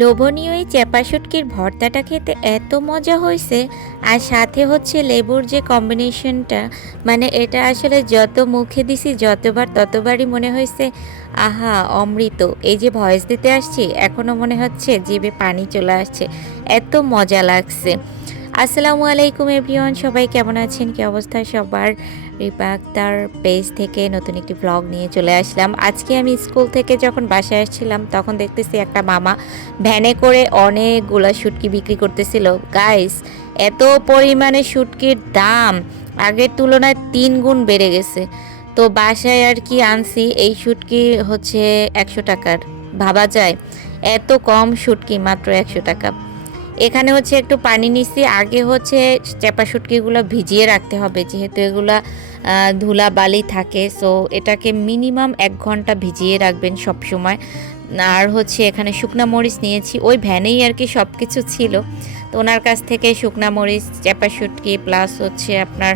লোভনীয় এই চেপা শুটকির ভর্তাটা খেতে এত মজা হয়েছে, আর সাথে হচ্ছে লেবুর যে কম্বিনেশনটা মানে এটা আসলে যত মুখে দিছি, যতবার ততবারই মনে হয়েছে, আহা, অমৃত, এই যে ভয়েস দিতে আসছি এখনও মনে হচ্ছে জিভে পানি চলে আসছে, এত মজা লাগছে। আসসালামু আলাইকুম এভরিওয়ান, সবাই কেমন আছেন? কি অবস্থা? সবার রিপাক তার পেজ থেকে নতুন একটি ব্লগ নিয়ে চলে আসলাম। আজকে আমি স্কুল থেকে যখন বাসায় আসছিলাম, তখন দেখতেছি একটা মামা ভ্যানে করে অনেকগুলা শুটকি বিক্রি করতেছিল। গাইস এত পরিমাণে শুটকির দাম আগের তুলনায় তিন গুণ বেড়ে গেছে। তো বাসায় আর কি আনছি, এই শুটকি হচ্ছে একশো টাকার। ভাবা যায়, এত কম শুটকি মাত্র একশো টাকা। এখানে হচ্ছে একটু পানি নিচ্ছি আগে হচ্ছে চেপা শুটকিগুলো ভিজিয়ে রাখতে হবে, যেহেতু এগুলা ধুলা বালি থাকে। সো এটাকে মিনিমাম এক ঘণ্টা ভিজিয়ে রাখবেন সব সময় আর হচ্ছে এখানে শুকনা মরিচ নিয়েছি। ওই ভ্যানেই আর কি সব কিছু ছিল। তো ওনার কাছ থেকে শুকনা মরিচ, চেপা শুটকি প্লাস হচ্ছে আপনার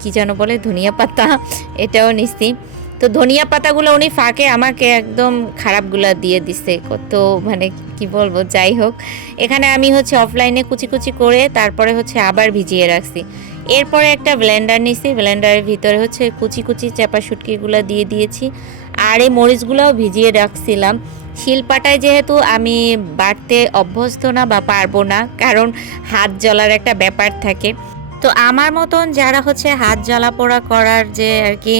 কি যেন বলে, ধনিয়া পাতা, এটাও নিচ্ছি তো ধনিয়া পাতাগুলো উনি ফাঁকে আমাকে একদম খারাপগুলো দিয়ে দিছে, কত মানে কি বলব, যাই হোক। এখানে আমি হচ্ছে অফলাইনে কুচি কুচি করে তারপরে হচ্ছে আবার ভিজিয়ে রাখছি। এরপরে একটা ব্লেন্ডার নিছি ব্লেন্ডারের ভিতরে হচ্ছে কুচি কুচি চাপা শুটকিগুলো দিয়ে দিয়েছি। আর এই মরিচগুলোও ভিজিয়ে রাখছিলাম। শিলপাটায় যেহেতু আমি বাড়তে অভ্যস্ত না বা পারব না, কারণ হাত জ্বলার একটা ব্যাপার থাকে। তো আমার মতন যারা হচ্ছে হাত জ্বালা পোড়া করার যে আর কি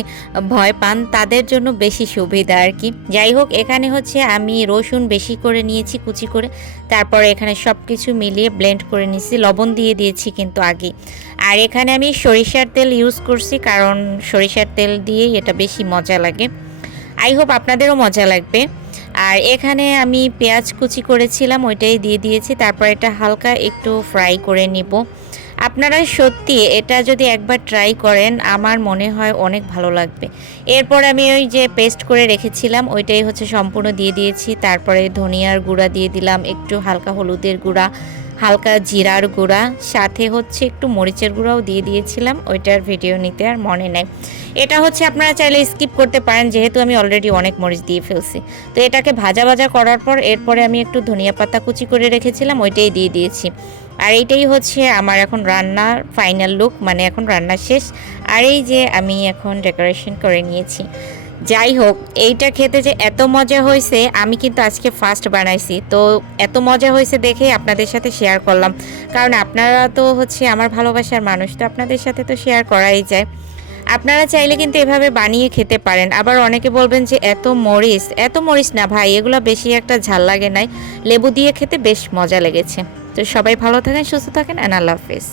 ভয় পান, তাদের জন্য বেশি সুবিধা আর কি। যাই হোক, এখানে হচ্ছে আমি রসুন বেশি করে নিয়েছি, কুচি করে। তারপরে এখানে সব কিছু মিলিয়ে ব্লেন্ড করে নিয়েছি, লবণ দিয়ে দিয়েছি কিন্তু আগে। আর এখানে আমি সরিষার তেল ইউজ করছি, কারণ সরিষার তেল দিয়েই এটা বেশি মজা লাগে। আই হোপ আপনাদেরও মজা লাগবে। আর এখানে আমি পেঁয়াজ কুচি করেছিলাম, ওইটাই দিয়ে দিয়েছি। তারপর এটা হালকা একটু ফ্রাই করে নিব। আপনারা সত্যি এটা যদি একবার ট্রাই করেন, আমার মনে হয় অনেক ভালো লাগবে। এরপর আমি ওই যে পেস্ট করে রেখেছিলাম, ওইটাই হচ্ছে সম্পূর্ণ দিয়ে দিয়েছি। তারপরে ধনিয়ার গুঁড়া দিয়ে দিলাম, একটু হালকা হলুদের গুঁড়া, হালকা জিরার গুঁড়া, সাথে হচ্ছে একটু মরিচের গুঁড়াও দিয়ে দিয়েছিলাম, ওইটার ভিডিও নিতে আর মনে নেই। এটা হচ্ছে আপনারা চাইলে স্কিপ করতে পারেন, যেহেতু আমি অলরেডি অনেক মরিচ দিয়ে ফেলছি। তো এটাকে ভাজা ভাজা করার পর, এরপরে আমি একটু ধনিয়া পাতা কুচি করে রেখেছিলাম, ওইটাই দিয়ে দিয়েছি। আর এইটাই হচ্ছে আমার এখন রান্নার ফাইনাল লুক মানে এখন রান্না শেষ। আর এই যে আমি এখন ডেকোরেশন করে নিয়েছি। যাই হোক, এইটা খেতে যে এত মজা হয়েছে, আমি কিন্তু আজকে ফার্স্ট বানাইছি। তো এত মজা হয়েছে দেখে আপনাদের সাথে শেয়ার করলাম। কারণ আপনারা তো হচ্ছে আমার ভালোবাসার মানুষ, তো আপনাদের সাথে তো শেয়ার করাই যায়। আপনারা চাইলে কিন্তু এভাবে বানিয়ে খেতে পারেন। আবার অনেকে বলবেন যে, এত মরিচ? এত মরিচ না ভাই, এগুলো বেশি একটা ঝাল লাগে নাই। লেবু দিয়ে খেতে বেশ মজা লেগেছে। তো সবাই ভালো থাকেন সুস্থ থাকেন অ্যান্ড আল্লাহ হাফেজ